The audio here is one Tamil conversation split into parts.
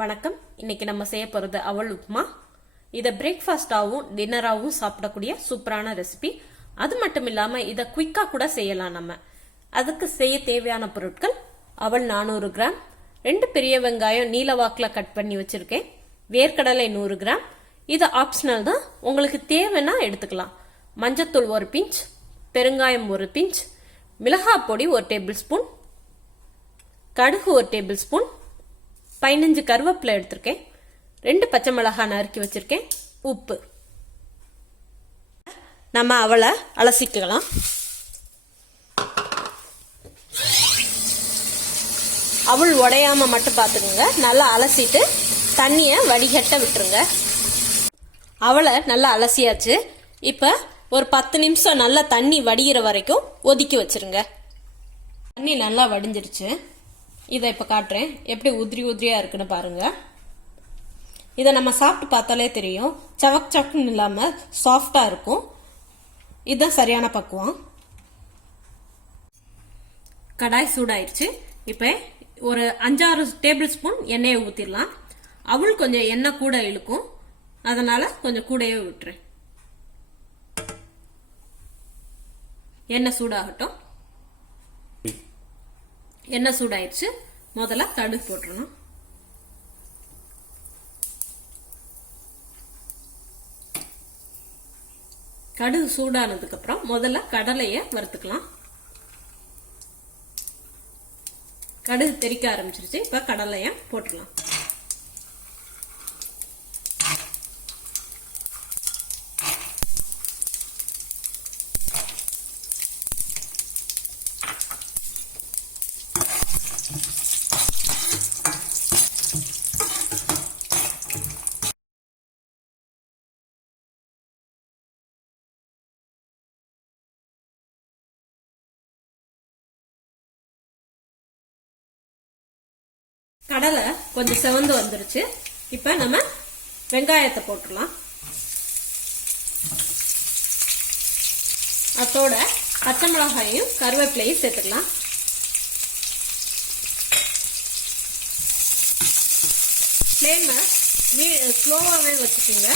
வணக்கம். இன்னைக்கு நம்ம செய்ய போறது அவல் உப்புமா. இதை பிரேக்ஃபாஸ்டாகவும் டின்னராகவும் சாப்பிடக்கூடிய சூப்பரான ரெசிபி. அது மட்டும் இல்லாம இதை குயிக்கா கூட செய்யலாம். நம்ம அதுக்கு செய்ய தேவையான பொருட்கள்: அவல் 400 கிராம், 2 பெரிய வெங்காயம் நீல வாக்குல கட் பண்ணி வச்சிருக்கேன், வேர்க்கடலை 100 கிராம். இது ஆப்ஷனல் தான், உங்களுக்கு தேவைன்னா எடுத்துக்கலாம். மஞ்சத்தூள் 1 பிஞ்ச், பெருங்காயம் 1 பிஞ்ச், மிளகாய் பொடி 1 டேபிள் ஸ்பூன், கடுகு 1 டேபிள் ஸ்பூன், 15 கருவேப்பிலை எடுத்திருக்கேன், 2 பச்சை மிளகாய் நறுக்கி வச்சிருக்கேன், உப்பு. நம்ம அவளை அலசிக்கலாம். அவள் உடையாம மட்டும் பார்த்துக்குங்க. நல்லா அலசிட்டு தண்ணியை வடிகட்ட விட்டுருங்க. அவளை நல்லா அலசியாச்சு. இப்போ ஒரு 10 நிமிஷம் நல்லா தண்ணி வடிகிற வரைக்கும் ஒதுக்கி வச்சிருங்க. தண்ணி நல்லா வடிஞ்சிருச்சு. இதை இப்போ காட்டுறேன், எப்படி உதிரி உதிரியாக இருக்குன்னு பாருங்க. இதை நம்ம சாப்பிட்டு பார்த்தாலே தெரியும், சவக் சவக்குன்னு இல்லாமல் சாஃப்டாக இருக்கும். இதுதான் சரியான பக்குவம். கடாய் சூடாயிடுச்சு. இப்போ ஒரு 5-6 டேபிள் ஸ்பூன் எண்ணெயை ஊற்றிடலாம். அவள் கொஞ்சம் எண்ணெய் கூட இழுக்கும், அதனால கொஞ்சம் கூடவே விட்டுறேன். எண்ணெய் சூடாகட்டும். எண்ணெய் சூடாயிடுச்சு. முதல்ல கடுகு போட்டுறணும். கடுகு சூடானதுக்கு அப்புறம் முதல்ல கடலையை வறுத்துக்கலாம். கடுகு தெறிக்க ஆரம்பிச்சிருச்சு. இப்ப கடலையை போட்டுக்கலாம். கடலை கொஞ்சம் செவந்து வந்துருச்சு. இப்ப நம்ம வெங்காயத்தை போட்டுடலாம். அதோட பச்சை மிளகாயையும் கருவேப்பிலையும் சேர்த்துக்கலாம். ஃப்ளேமை ஸ்லோவாகவே வச்சுக்கோங்க.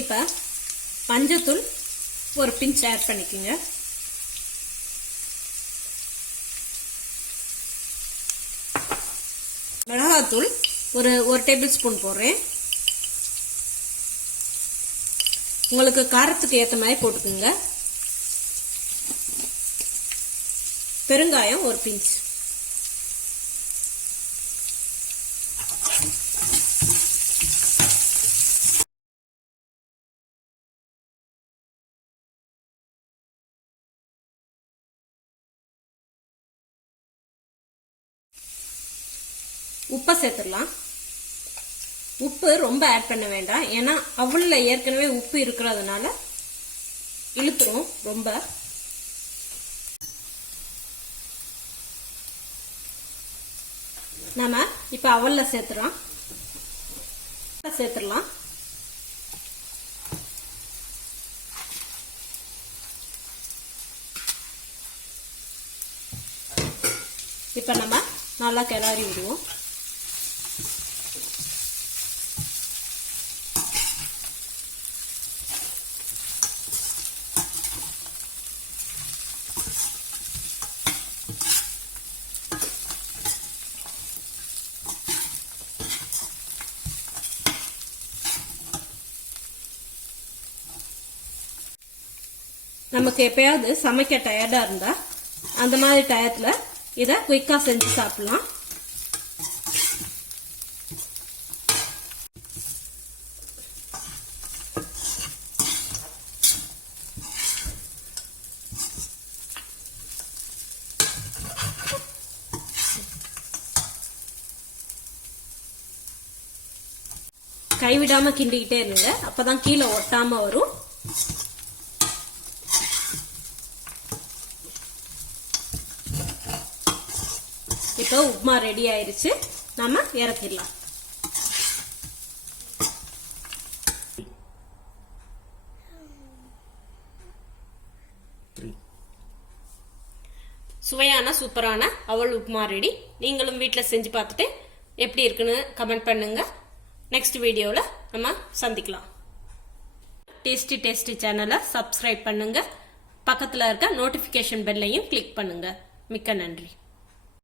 இப்ப மஞ்சத்தூள் 1 பிஞ்ச் ஆட் பண்ணிக்கோங்க. மிளகாத்தூள் ஒரு டேபிள் ஸ்பூன் போடுறேன். உங்களுக்கு காரத்துக்கு ஏற்ற மாதிரி போட்டுக்கோங்க. பெருங்காயம் 1 பிஞ்ச். உப்பை சேர்த்துடலாம். உப்பு ரொம்ப ஆட் பண்ண வேண்டாம், ஏன்னா அவல்ல ஏற்கனவே உப்பு இருக்கிறதுனால இழுத்துரும் ரொம்ப. நாம இப்ப அவல்ல சேர்த்துடலாம். இப்ப நம்ம நல்லா கிளறி விடுவோம். நமக்கு எப்பயாவது சமைக்க டயர்டா இருந்தா அந்த மாதிரி டயத்துல இதை குயிக்கா செஞ்சு சாப்பிடலாம். கைவிடாம கிண்டிக்கிட்டே இருங்க, அப்பதான் கீழே ஒட்டாம வரும். இப்போ உப்புமா ரெடி ஆயிருச்சு, நம்ம இறக்கிடலாம். சுவையான சூப்பரான அவல் உப்புமா ரெடி. நீங்களும் வீட்டில் செஞ்சு பார்த்துட்டு எப்படி இருக்குன்னு கமெண்ட் பண்ணுங்க. நெக்ஸ்ட் வீடியோவில் நம்ம சந்திக்கலாம். டேஸ்டி சேனலை சப்ஸ்கிரைப் பண்ணுங்க. பக்கத்தில் இருக்க நோட்டிஃபிகேஷன் பெல்லையும் கிளிக் பண்ணுங்க. மிக்க நன்றி.